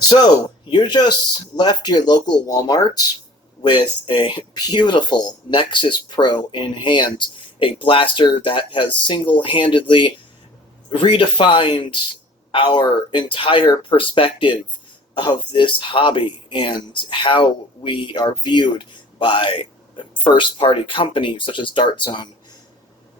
So, you just left your local Walmart with a beautiful Nexus Pro in hand, a blaster that has single-handedly redefined our entire perspective of this hobby and how we are viewed by first-party companies such as Dart Zone.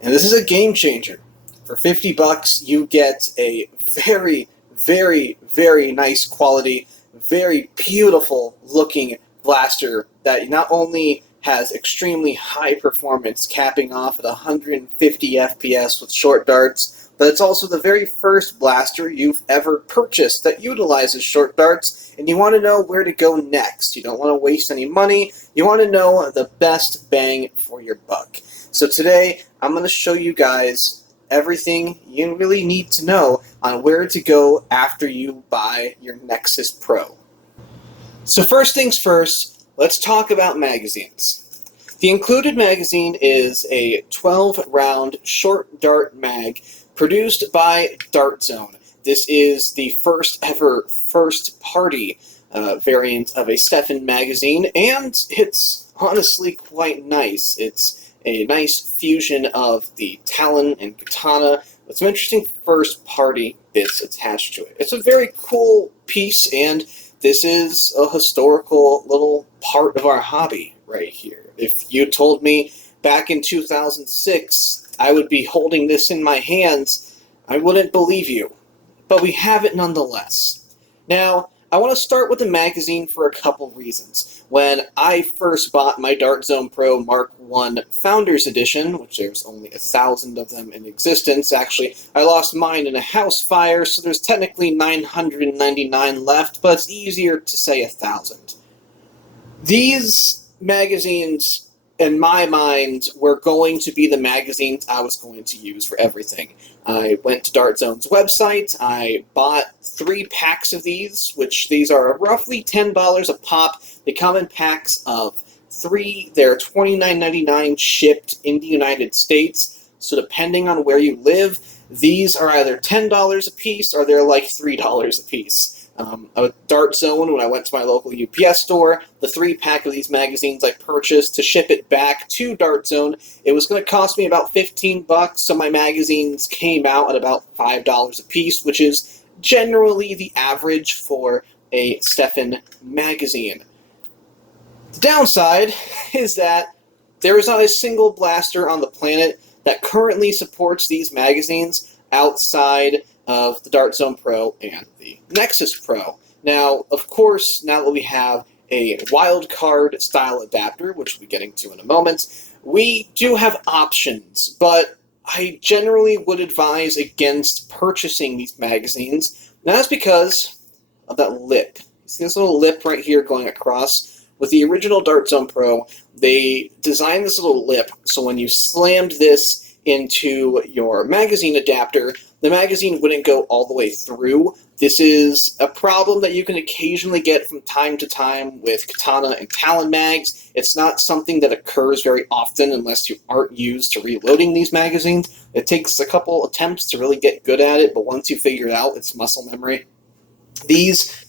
And this is a game changer. For 50 bucks, you get a very, very, very nice quality, very beautiful looking blaster that not only has extremely high performance, capping off at 150 FPS with short darts, but it's also the very first blaster you've ever purchased that utilizes short darts, and you want to know where to go next. You don't want to waste any money. You want to know the best bang for your buck. So today, I'm going to show you guys everything you really need to know on where to go after you buy your Nexus Pro. So first things first, let's talk about magazines. The included magazine is a 12-round short dart mag produced by Dart Zone. This is the first ever first-party variant of a Stefan magazine, and it's honestly quite nice. It's a nice fusion of the Talon and Katana with some interesting first-party bits attached to it. It's a very cool piece, and this is a historical little part of our hobby right here. If you told me back in 2006 I would be holding this in my hands, I wouldn't believe you. But we have it nonetheless. Now, I want to start with the magazine for a couple reasons. When I first bought my Dart Zone Pro Mark I Founders Edition, which there's only 1,000 of them in existence, actually, I lost mine in a house fire, so there's technically 999 left, but it's easier to say 1,000. These magazines, in my mind, were going to be the magazines I was going to use for everything. I went to Dart Zone's website, I bought 3 packs of these, which these are roughly $10 a pop. They come in packs of 3, they're $29.99 shipped in the United States, so depending on where you live, these are either $10 a piece or they're like $3 a piece. With Dart Zone, when I went to my local UPS store, the 3-pack of these magazines I purchased to ship it back to Dart Zone, it was going to cost me about 15 bucks, so my magazines came out at about $5 a piece, which is generally the average for a Stefan magazine. The downside is that there is not a single blaster on the planet that currently supports these magazines outside of the Dart Zone Pro and the Nexus Pro. Now, of course, now that we have a wildcard style adapter, which we'll be getting to in a moment, we do have options, but I generally would advise against purchasing these magazines. And that's because of that lip. You see this little lip right here going across? With the original Dart Zone Pro, they designed this little lip so when you slammed this into your magazine adapter, the magazine wouldn't go all the way through. This is a problem that you can occasionally get from time to time with Katana and Talon mags. It's not something that occurs very often unless you aren't used to reloading these magazines. It takes a couple attempts to really get good at it, but once you figure it out, it's muscle memory. These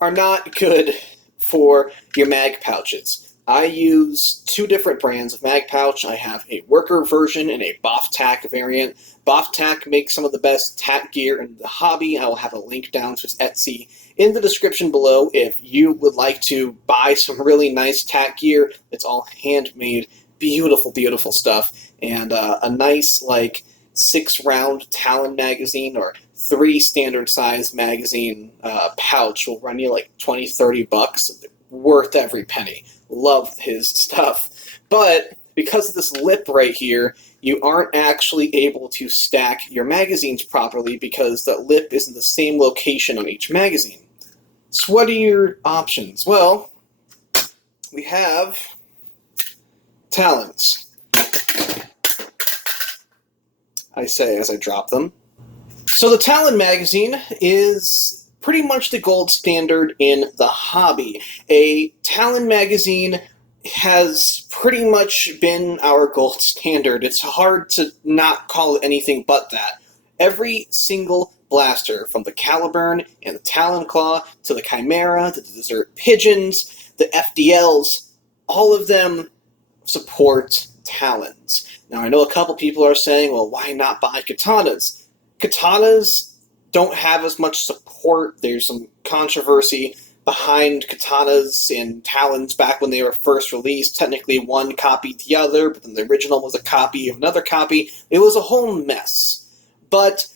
are not good for your mag pouches. I use 2 different brands of mag pouch. I have a worker version and a Bofftac variant. Bofftac makes some of the best tack gear in the hobby. I will have a link down to his Etsy in the description below if you would like to buy some really nice tack gear. It's all handmade, beautiful, beautiful stuff, and a nice like 6-round Talon magazine or 3 standard size magazine pouch will run you like 20-30 bucks. Worth every penny. Love his stuff. But because of this lip right here, you aren't actually able to stack your magazines properly because that lip is in the same location on each magazine. So what are your options? Well, we have Talons. I say as I drop them. So the Talon magazine is pretty much the gold standard in the hobby. A Talon magazine has pretty much been our gold standard. It's hard to not call it anything but that. Every single blaster, from the Caliburn and the Talon Claw to the Chimera, to the Desert Pigeons, the FDLs, all of them support talons. Now, I know a couple people are saying, well, why not buy katanas? Katanas don't have as much support. There's some controversy behind katanas and talons back when they were first released. Technically, one copied the other, but then the original was a copy of another copy. It was a whole mess. But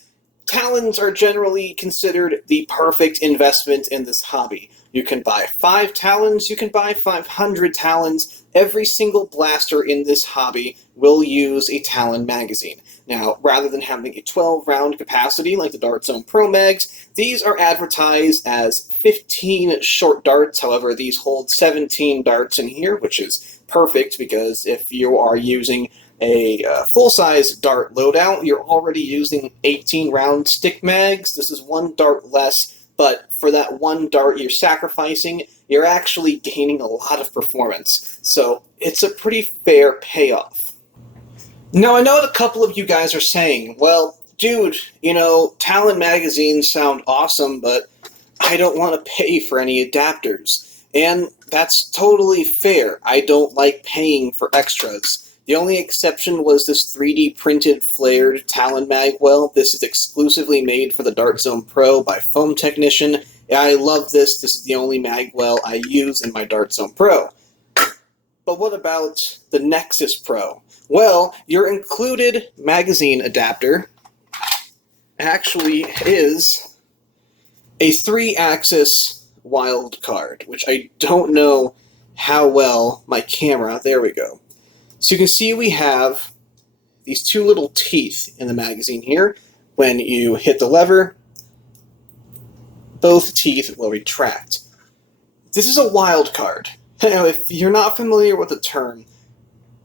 talons are generally considered the perfect investment in this hobby. You can buy 5 talons, you can buy 500 talons. Every single blaster in this hobby will use a talon magazine. Now, rather than having a 12-round capacity like the Dart Zone Pro mags, these are advertised as 15 short darts. However, these hold 17 darts in here, which is perfect because if you are using a full-size dart loadout, you're already using 18-round stick mags. This is 1 dart less, but for that 1 dart you're sacrificing, you're actually gaining a lot of performance. So it's a pretty fair payoff. Now, I know that a couple of you guys are saying, well, dude, you know, Talon magazines sound awesome, but I don't want to pay for any adapters. And that's totally fair. I don't like paying for extras. The only exception was this 3D printed flared Talon magwell. This is exclusively made for the Dart Zone Pro by Foam Technician. I love this. This is the only magwell I use in my Dart Zone Pro. But what about the Nexus Pro? Well, your included magazine adapter actually is a 3-axis wild card, which I don't know how well my camera... There we go. So you can see we have these 2 little teeth in the magazine here. When you hit the lever, both teeth will retract. This is a wild card. Now, if you're not familiar with the term,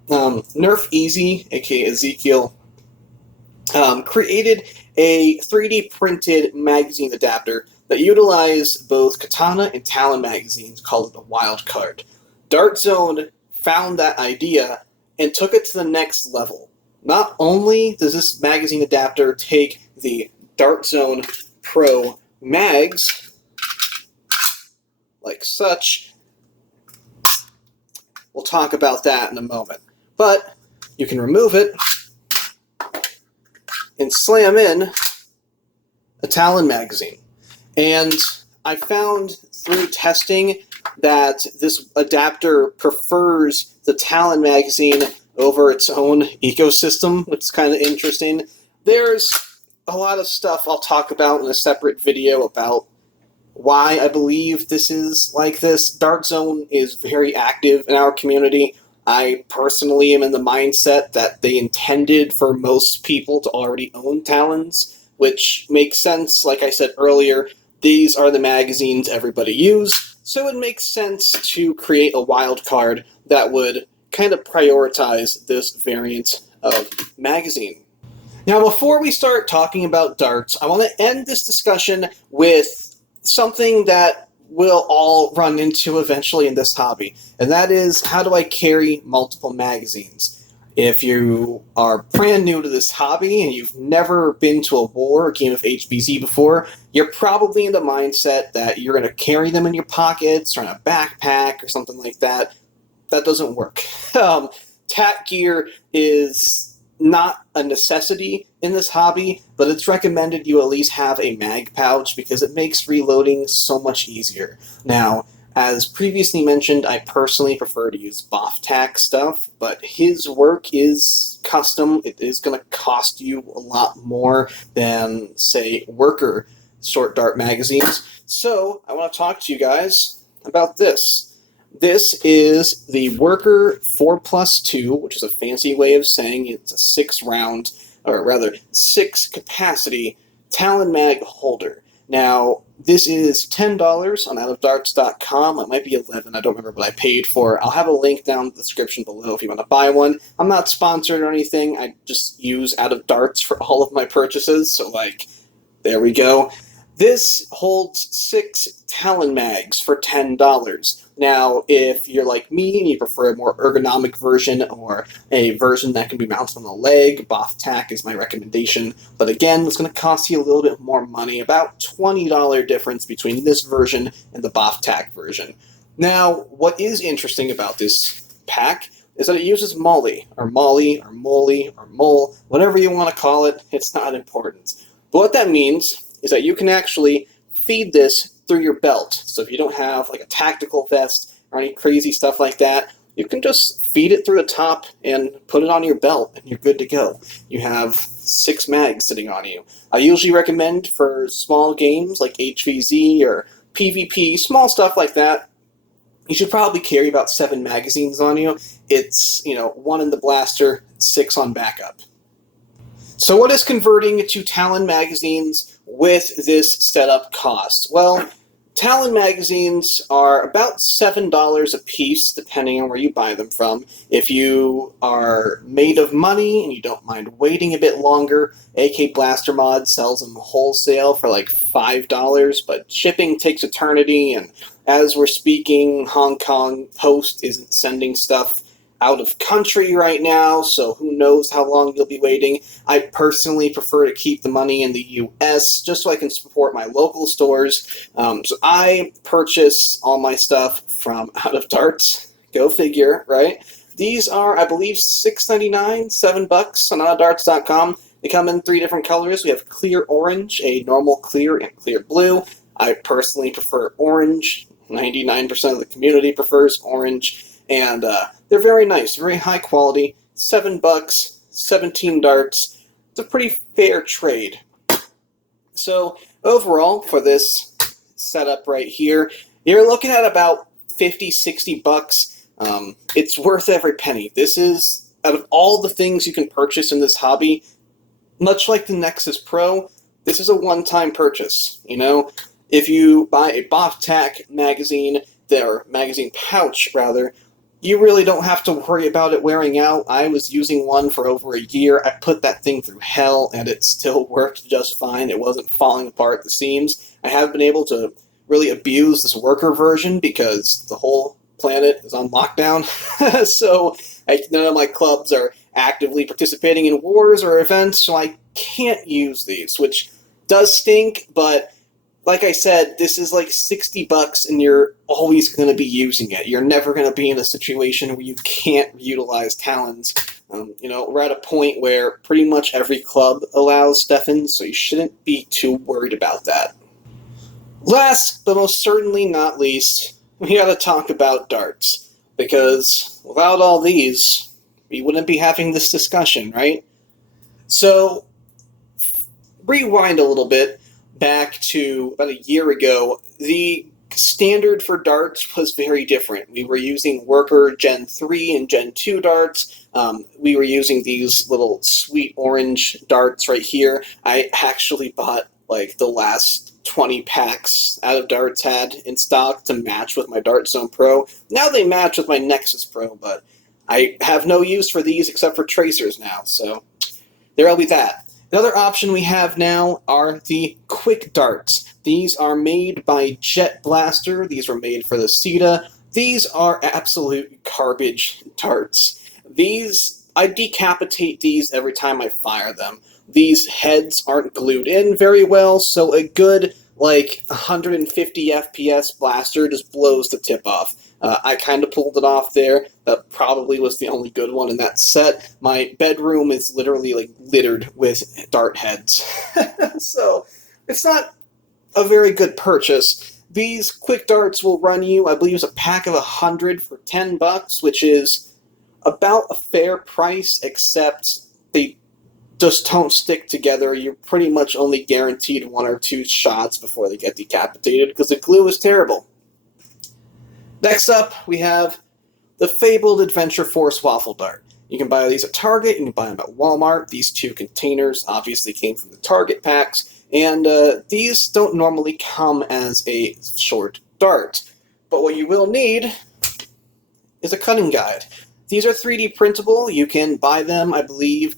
Nerf Easy, aka Ezekiel, created a 3D printed magazine adapter that utilized both Katana and Talon magazines, called it a wild card. Dart Zone found that idea and took it to the next level. Not only does this magazine adapter take the Dart Zone Pro mags, like such, we'll talk about that in a moment, but you can remove it and slam in a Talon magazine. And I found through testing that this adapter prefers the Talon magazine over its own ecosystem, which is kind of interesting. There's a lot of stuff I'll talk about in a separate video about why I believe this is like this. Dart Zone is very active in our community. I personally am in the mindset that they intended for most people to already own Talons, which makes sense. Like I said earlier, these are the magazines everybody uses, so it makes sense to create a wild card that would kind of prioritize this variant of magazine. Now, before we start talking about darts, I want to end this discussion with something that we'll all run into eventually in this hobby, and that is, how do I carry multiple magazines? If you are brand new to this hobby and you've never been to a war or game of HBZ before, you're probably in the mindset that you're going to carry them in your pockets or in a backpack or something like that. That doesn't work. TAC gear is not a necessity in this hobby, but it's recommended you at least have a mag pouch because it makes reloading so much easier. Now, as previously mentioned, I personally prefer to use Bofftac stuff, but his work is custom. It is going to cost you a lot more than, say, worker short dart magazines. So I want to talk to you guys about this. This is the Worker 4+2, which is a fancy way of saying it's a 6-round, or rather 6-capacity Talon mag holder. Now, this is $10 on outofdarts.com. It might be $11, I don't remember what I paid for. I'll have a link down in the description below if you want to buy one. I'm not sponsored or anything. I just use Out of Darts for all of my purchases, so, like, there we go. This holds 6 Talon mags for $10. Now, if you're like me and you prefer a more ergonomic version or a version that can be mounted on the leg, Bofftac is my recommendation. But again, it's going to cost you a little bit more money, about $20 difference between this version and the Bofftac version. Now, what is interesting about this pack is that it uses Molly, or Moly, or Mole, whatever you want to call it, it's not important. But what that means is that you can actually feed this through your belt. So if you don't have like a tactical vest or any crazy stuff like that, you can just feed it through the top and put it on your belt and you're good to go. You have 6 mags sitting on you. I usually recommend for small games like HVZ or PvP, small stuff like that, you should probably carry about 7 magazines on you. It's, 1 in the blaster, 6 on backup. So what is converting to Talon magazines with this setup cost? Well, Talon magazines are about $7 a piece, depending on where you buy them from. If you are made of money and you don't mind waiting a bit longer, AK Blaster Mod sells them wholesale for like $5, but shipping takes eternity, and as we're speaking, Hong Kong Post isn't sending stuff out of country right now, so who knows how long you'll be waiting. I personally prefer to keep the money in the US just so I can support my local stores. So I purchase all my stuff from out of Darts. Go figure, right? These are, I believe, $6.99, $7 on outofdarts.com. They come in 3 different colors. We have clear orange, a normal clear, and clear blue. I personally prefer orange. 99% of the community prefers orange. And they're very nice, very high quality. $7, 17 darts. It's a pretty fair trade. So overall, for this setup right here, you're looking at about $50, $60. It's worth every penny. This is, out of all the things you can purchase in this hobby, much like the Nexus Pro, this is a one-time purchase. If you buy a Bofftac magazine, their magazine pouch rather, you really don't have to worry about it wearing out. I was using one for over a year. I put that thing through hell, and it still worked just fine. It wasn't falling apart at the seams. I have been able to really abuse this worker version because the whole planet is on lockdown. So none of my clubs are actively participating in wars or events, so I can't use these, which does stink, but like I said, this is like $60 and you're always going to be using it. You're never going to be in a situation where you can't utilize Talons. We're at a point where pretty much every club allows Stephens, so you shouldn't be too worried about that. Last, but most certainly not least, we gotta talk about darts. Because without all these, we wouldn't be having this discussion, right? So, rewind a little bit. Back to about a year ago, the standard for darts was very different. We were using Worker Gen 3 and Gen 2 darts. We were using these little sweet orange darts right here. I actually bought like the last 20 packs out of Darts had in stock to match with my Dart Zone Pro. Now they match with my Nexus Pro, but I have no use for these except for tracers now, so there'll be that. Another option we have now are the quick darts. These are made by Jet Blaster. These were made for the CETA. These are absolute garbage darts. I decapitate these every time I fire them. These heads aren't glued in very well, so a good 150 FPS blaster just blows the tip off. I kind of pulled it off there. That probably was the only good one in that set. My bedroom is literally littered with dart heads. So it's not a very good purchase. These quick darts will run you, I believe it's a pack of 100 for $10, which is about a fair price, except they just don't stick together. You're pretty much only guaranteed 1 or 2 shots before they get decapitated because the glue is terrible. Next up, we have the fabled Adventure Force Waffle Dart. You can buy these at Target, you can buy them at Walmart. These 2 containers obviously came from the Target packs, and these don't normally come as a short dart. But what you will need is a cutting guide. These are 3D printable. You can buy them, I believe.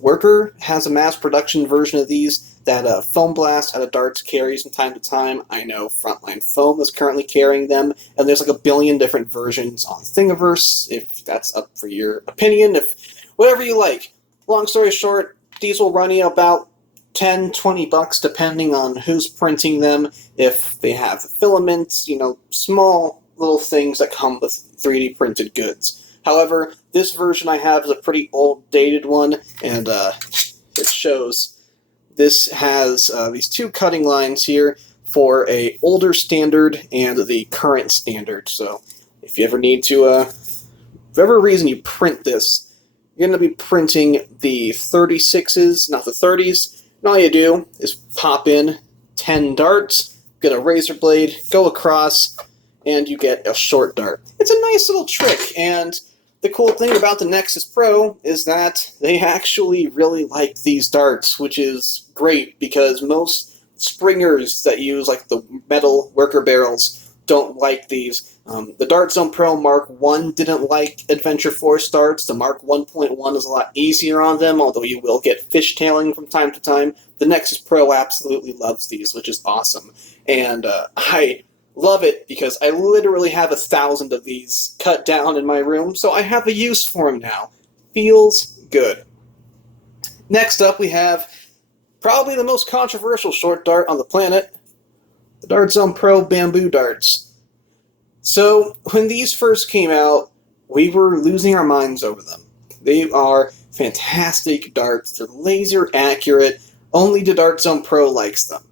Worker has a mass production version of these. that Foam Blast out of Darts carries from time to time. I know Frontline Foam is currently carrying them, and there's like a billion different versions on Thingiverse, if that's up for your opinion, if whatever you like. Long story short, these will run you about $10-$20 depending on who's printing them, if they have the filaments, small little things that come with 3D printed goods. However, this version I have is a pretty old, dated one, and it shows this has these two cutting lines here for a older standard and the current standard. So if you ever need to, for whatever reason you print this, you're going to be printing the 36s, not the 30s. And all you do is pop in 10 darts, get a razor blade, go across, and you get a short dart. It's a nice little trick, and the cool thing about the Nexus Pro is that they actually really like these darts, which is great because most springers that use like the metal worker barrels don't like these. The Dart Zone Pro Mark 1 didn't like Adventure Force darts. The Mark 1.1 is a lot easier on them, although you will get fishtailing from time to time. The Nexus Pro absolutely loves these, which is awesome. And I love it because I literally have 1,000 of these cut down in my room, so I have a use for them now. Feels good. Next up, we have probably the most controversial short dart on the planet, the Dart Zone Pro bamboo darts. So, when these first came out, we were losing our minds over them. They are fantastic darts. They're laser accurate. Only the Dart Zone Pro likes them.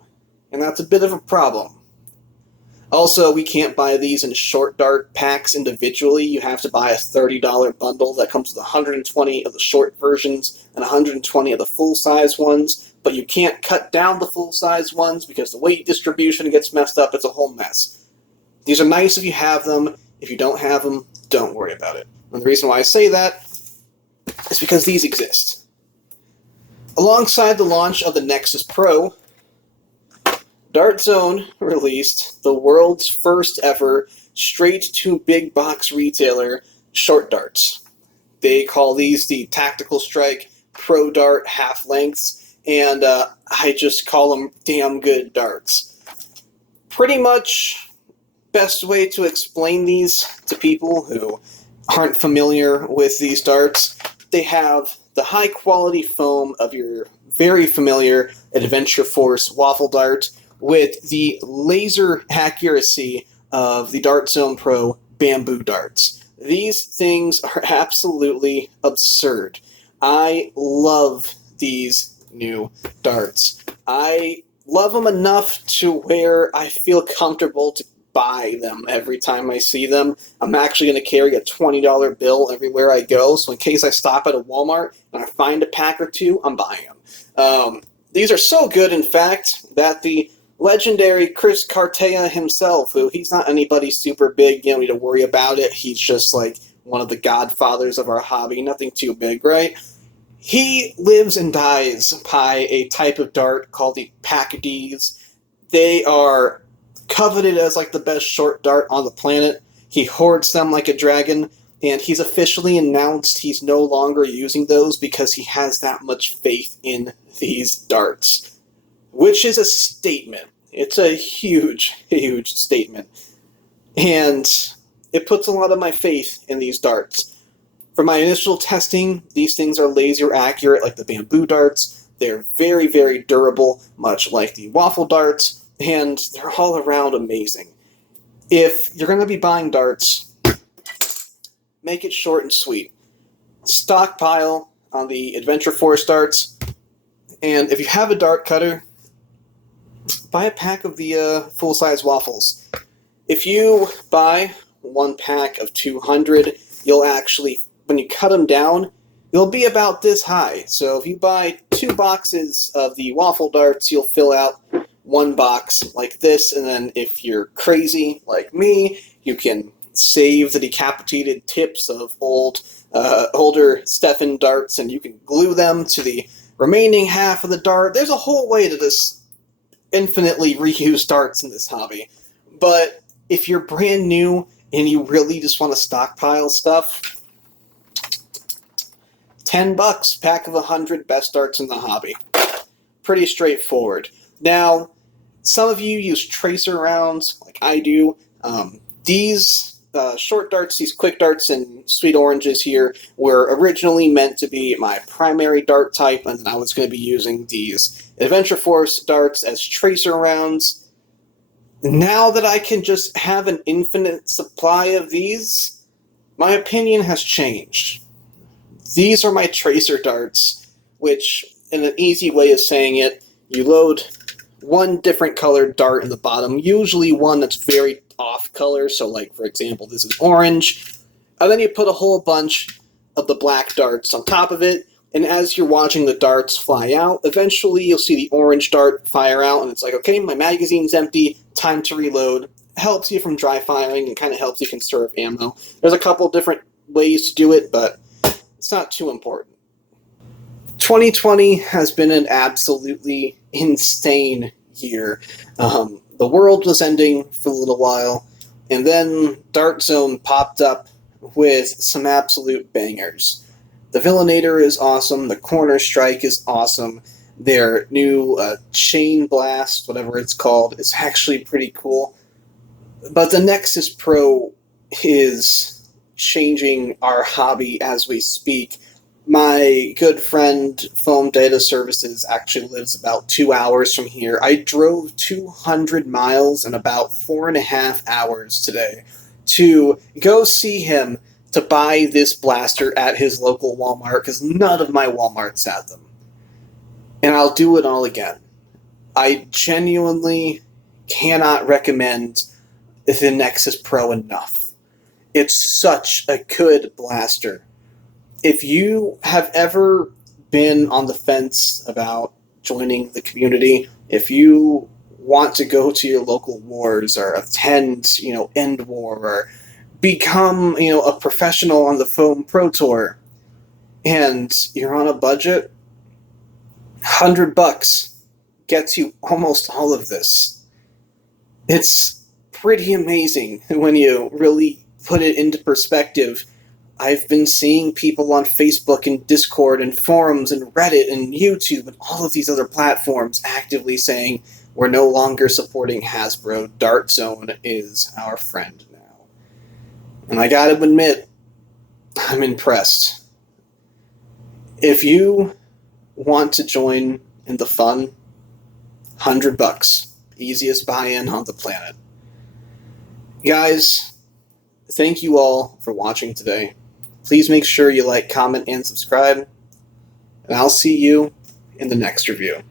And that's a bit of a problem. Also, we can't buy these in short dart packs individually. You have to buy a $30 bundle that comes with 120 of the short versions and 120 of the full-size ones. But you can't cut down the full-size ones because the weight distribution gets messed up. It's a whole mess. These are nice if you have them. If you don't have them, don't worry about it. And the reason why I say that is because these exist. Alongside the launch of the Nexus Pro, Dart Zone released the world's first ever straight-to-big box retailer short darts. They call these the Tactical Strike Pro Dart half-lengths, and I just call them damn good darts. Pretty much best way to explain these to people who aren't familiar with these darts, they have the high-quality foam of your very familiar Adventure Force waffle dart with the laser accuracy of the Dart Zone Pro bamboo darts. These things are absolutely absurd. I love these new darts. I love them enough to where I feel comfortable to buy them every time I see them. I'm actually going to carry a $20 bill everywhere I go, so in case I stop at a Walmart and I find a pack or two, I'm buying them. These are so good, in fact, that the legendary Chris Cartea himself, who he's not anybody super big, you don't need to worry about it, he's just like one of the godfathers of our hobby, nothing too big, right? He lives and dies by a type of dart called the Pack Ds. They are coveted as like the best short dart on the planet. He hoards them like a dragon, and he's officially announced he's no longer using those because he has that much faith in these darts, which is a statement. It's a huge, huge statement, and it puts a lot of my faith in these darts. For my initial testing, these things are laser accurate like the bamboo darts. They're very, very durable, much like the waffle darts, and they're all around amazing. If you're going to be buying darts, make it short and sweet. Stockpile on the Adventure Force darts, and if you have a dart cutter, buy a pack of the full-size waffles. If you buy one pack of 200, you'll actually, when you cut them down, you'll be about this high. So if you buy 2 boxes of the waffle darts, you'll fill out 1 box like this, and then if you're crazy like me, you can save the decapitated tips of older Stefan darts, and you can glue them to the remaining half of the dart. There's a whole way to just infinitely reuse darts in this hobby. But if you're brand new and you really just want to stockpile stuff, $10, pack of 100 best darts in the hobby. pretty straightforward. Now, some of you use tracer rounds, like I do. These short darts, these quick darts and sweet oranges here, were originally meant to be my primary dart type, and then I was going to be using these Adventure Force darts as tracer rounds. Now that I can just have an infinite supply of these, my opinion has changed. These are my tracer darts, which, in an easy way of saying it, you load one different colored dart in the bottom, usually one that's very off color, so like, for example, this is orange, and then you put a whole bunch of the black darts on top of it, and as you're watching the darts fly out, eventually you'll see the orange dart fire out, and it's like, okay, my magazine's empty, time to reload. Helps you from dry firing and kind of helps you conserve ammo. There's a couple different ways to do it, but it's not too important. 2020 has been an absolutely insane year. The world was ending for a little while, and then Dart Zone popped up with some absolute bangers. The Villainator is awesome, the Corner Strike is awesome, their new Chain Blast, whatever it's called, is actually pretty cool. But the Nexus Pro is changing our hobby as we speak. My good friend Foam Data Services actually lives about 2 hours from here. I drove 200 miles in about 4.5 hours today to go see him to buy this blaster at his local Walmart because none of my Walmarts had them. And I'll do it all again. I genuinely cannot recommend the Nexus Pro enough. It's such a good blaster. If you have ever been on the fence about joining the community, if you want to go to your local wars or attend, End War or become, a professional on the Foam Pro Tour, and you're on a budget, $100 gets you almost all of this. It's pretty amazing when you really put it into perspective. I've been seeing people on Facebook and Discord and forums and Reddit and YouTube and all of these other platforms actively saying we're no longer supporting Hasbro. Dart Zone is our friend now. And I gotta admit, I'm impressed. If you want to join in the fun, $100. Easiest buy-in on the planet. Guys, thank you all for watching today. Please make sure you like, comment, and subscribe. And I'll see you in the next review.